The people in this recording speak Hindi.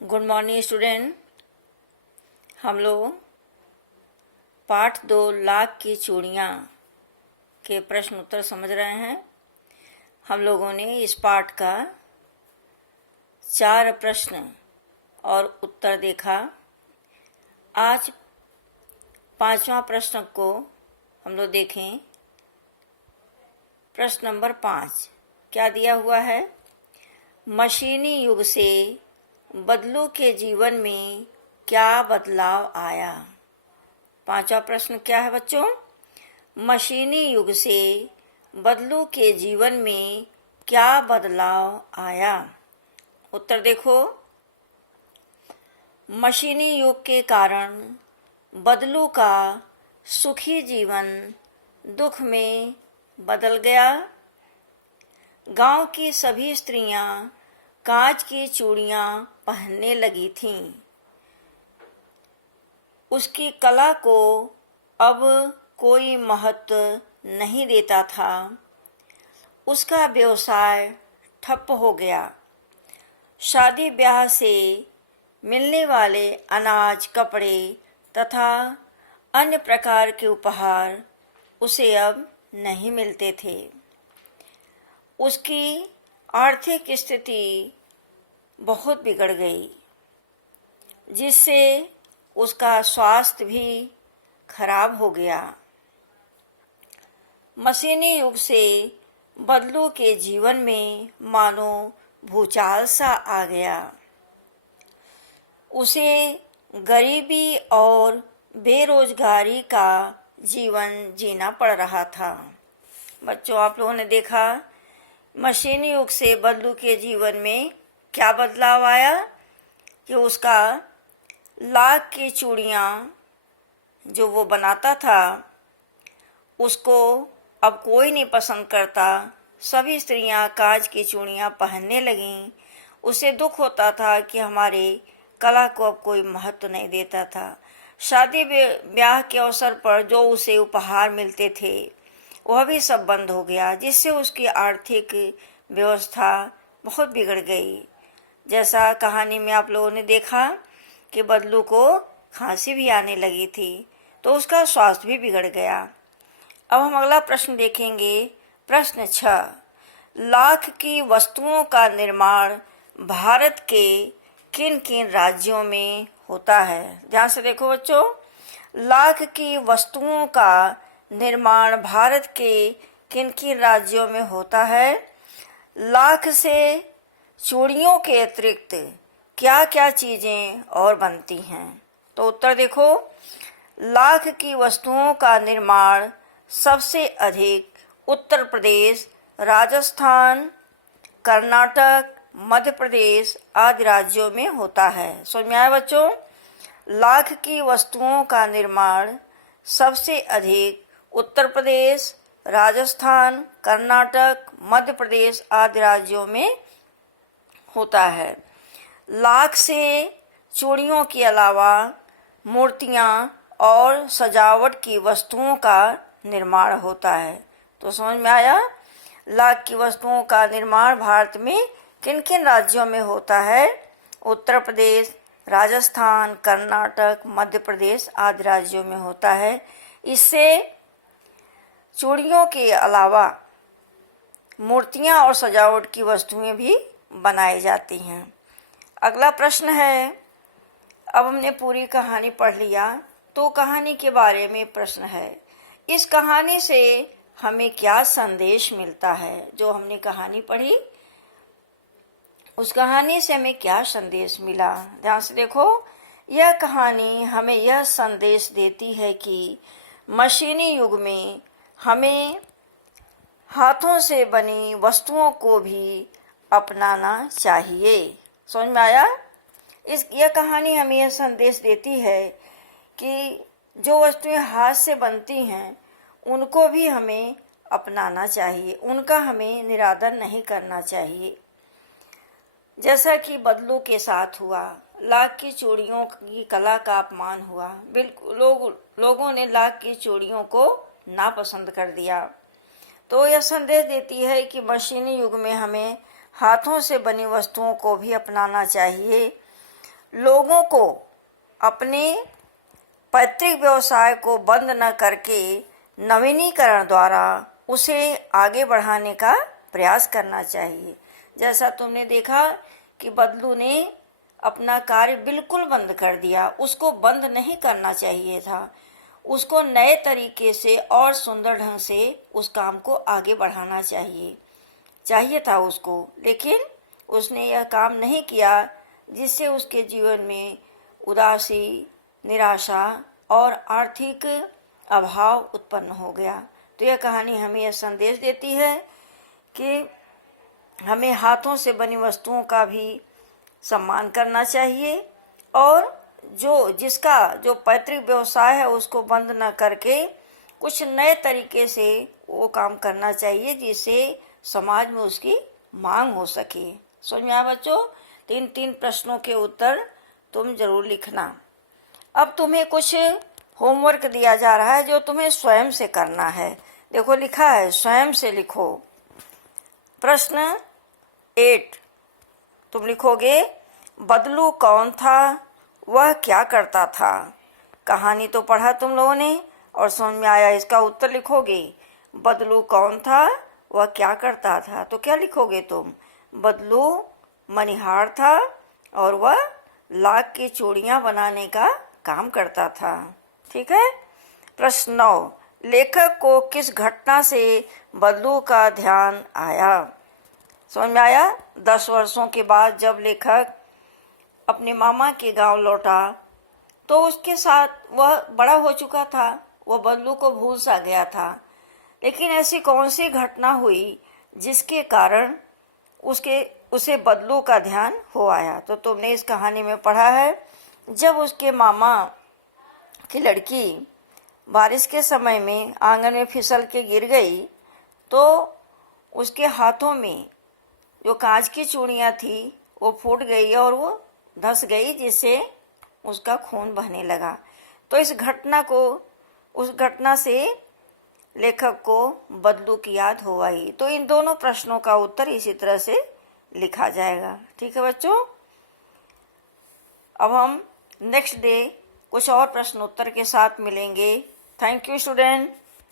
Good morning student. हम लोग पाठ 2 लाख की चूड़ियाँ के प्रश्न उत्तर समझ रहे हैं। हम लोगों ने इस पाठ का 4 प्रश्न और उत्तर देखा। आज 5वां प्रश्न को हम लोग देखें। प्रश्न नंबर 5 क्या दिया हुआ है? मशीनी युग से बदलू के जीवन में क्या बदलाव आया? 5वां प्रश्न क्या है बच्चों? मशीनी युग से बदलू के जीवन में क्या बदलाव आया? उत्तर देखो। मशीनी युग के कारण बदलू का सुखी जीवन दुख में बदल गया। गांव की सभी स्त्रियां कांच की चूड़ियां पहनने लगी थीं। उसकी कला को अब कोई महत्व नहीं देता था। उसका व्यवसाय ठप हो गया। शादी ब्याह से मिलने वाले अनाज, कपड़े तथा अन्य प्रकार के उपहार उसे अब नहीं मिलते थे। उसकी आर्थिक स्थिति बहुत बिगड़ गई, जिससे उसका स्वास्थ्य भी खराब हो गया। मशीनी युग से बदलू के जीवन में मानो भूचाल सा आ गया। उसे गरीबी और बेरोजगारी का जीवन जीना पड़ रहा था। बच्चों, आप लोगों ने देखा मशीनी युग से बदलू के जीवन में क्या बदलाव आया कि उसका लाख की चूड़ियाँ जो वो बनाता था उसको अब कोई नहीं पसंद करता। सभी स्त्रियां कांच की चूड़ियाँ पहनने लगीं। उसे दुख होता था कि हमारे कला को अब कोई महत्व नहीं देता था। शादी ब्याह के अवसर पर जो उसे उपहार मिलते थे वह भी सब बंद हो गया, जिससे उसकी आर्थिक व्यवस्था बहुत बिगड़ गई। जैसा कहानी में आप लोगों ने देखा कि बदलू को खांसी भी आने लगी थी, तो उसका स्वास्थ्य भी बिगड़ गया। अब हम अगला प्रश्न देखेंगे। प्रश्न 6, लाख की वस्तुओं का निर्माण भारत के किन किन राज्यों में होता है? ध्यान से देखो बच्चों। लाख की वस्तुओं का निर्माण भारत के किन किन राज्यों में होता है? लाख से चूड़ियों के अतिरिक्त क्या क्या चीजें और बनती हैं? तो उत्तर देखो। लाख की वस्तुओं का निर्माण सबसे अधिक उत्तर प्रदेश, राजस्थान, कर्नाटक, मध्य प्रदेश आदि राज्यों में होता है। समझ में आया बच्चों? लाख की वस्तुओं का निर्माण सबसे अधिक उत्तर प्रदेश, राजस्थान, कर्नाटक, मध्य प्रदेश आदि राज्यों में होता है। लाख से चूड़ियों के अलावा मूर्तियाँ और सजावट की वस्तुओं का निर्माण होता है। तो समझ में आया? लाख की वस्तुओं का निर्माण भारत में किन किन राज्यों में होता है? उत्तर प्रदेश, राजस्थान, कर्नाटक, मध्य प्रदेश आदि राज्यों में होता है। इससे चूड़ियों के अलावा मूर्तियाँ और सजावट की वस्तुएं भी बनाई जाती हैं। अगला प्रश्न है। अब हमने पूरी कहानी पढ़ लिया, तो कहानी के बारे में प्रश्न है। इस कहानी से हमें क्या संदेश मिलता है? जो हमने कहानी पढ़ी उस कहानी से हमें क्या संदेश मिला? ध्यान से देखो। यह कहानी हमें यह संदेश देती है कि मशीनी युग में हमें हाथों से बनी वस्तुओं को भी अपनाना चाहिए। समझ में आया? यह कहानी हमें यह संदेश देती है कि जो वस्तुएं हाथ से बनती हैं उनको भी हमें अपनाना चाहिए, उनका हमें निरादर नहीं करना चाहिए। जैसा कि बदलू के साथ हुआ, लाख की चूड़ियों की कला का अपमान हुआ। बिल्कुल लोगों ने लाख की चूड़ियों को नापसंद कर दिया। तो यह संदेश देती है कि मशीनी युग में हमें हाथों से बनी वस्तुओं को भी अपनाना चाहिए। लोगों को अपने पैतृक व्यवसाय को बंद न करके नवीनीकरण द्वारा उसे आगे बढ़ाने का प्रयास करना चाहिए। जैसा तुमने देखा कि बदलू ने अपना कार्य बिल्कुल बंद कर दिया, उसको बंद नहीं करना चाहिए था, उसको नए तरीके से और सुंदर ढंग से उस काम को आगे बढ़ाना चाहिए था उसको, लेकिन उसने यह काम नहीं किया, जिससे उसके जीवन में उदासी, निराशा और आर्थिक अभाव उत्पन्न हो गया। तो यह कहानी हमें यह संदेश देती है कि हमें हाथों से बनी वस्तुओं का भी सम्मान करना चाहिए और जिसका जो पैतृक व्यवसाय है उसको बंद न करके कुछ नए तरीके से वो काम करना चाहिए, जिससे समाज में उसकी मांग हो सके। समझ में आया बच्चों? 3 प्रश्नों के उत्तर तुम जरूर लिखना। अब तुम्हें कुछ होमवर्क दिया जा रहा है जो तुम्हें स्वयं से करना है। देखो लिखा है, स्वयं से लिखो। प्रश्न 8 तुम लिखोगे, बदलू कौन था, वह क्या करता था। कहानी तो पढ़ा तुम लोगों ने और समझ में आया, इसका उत्तर लिखोगे। बदलू कौन था, वह क्या करता था, तो क्या लिखोगे तुम? बदलू मनिहार था और वह लाख की चूड़ियां बनाने का काम करता था। ठीक है। प्रश्न 9 लेखक को किस घटना से बदलू का ध्यान आया। समझ में आया? 10 वर्षों के बाद जब लेखक अपने मामा के गांव लौटा तो उसके साथ वह बड़ा हो चुका था, वह बदलू को भूल सा गया था, लेकिन ऐसी कौन सी घटना हुई जिसके कारण उसे बदलू का ध्यान हो आया। तो तुमने इस कहानी में पढ़ा है, जब उसके मामा की लड़की बारिश के समय में आंगन में फिसल के गिर गई तो उसके हाथों में जो कांच की चूड़ियाँ थी वो फूट गई और वो धंस गई, जिससे उसका खून बहने लगा। तो उस घटना से लेखक को बदलू की याद हो आई। तो इन दोनों प्रश्नों का उत्तर इसी तरह से लिखा जाएगा। ठीक है बच्चों। अब हम नेक्स्ट डे कुछ और प्रश्न उत्तर के साथ मिलेंगे। Thank you student.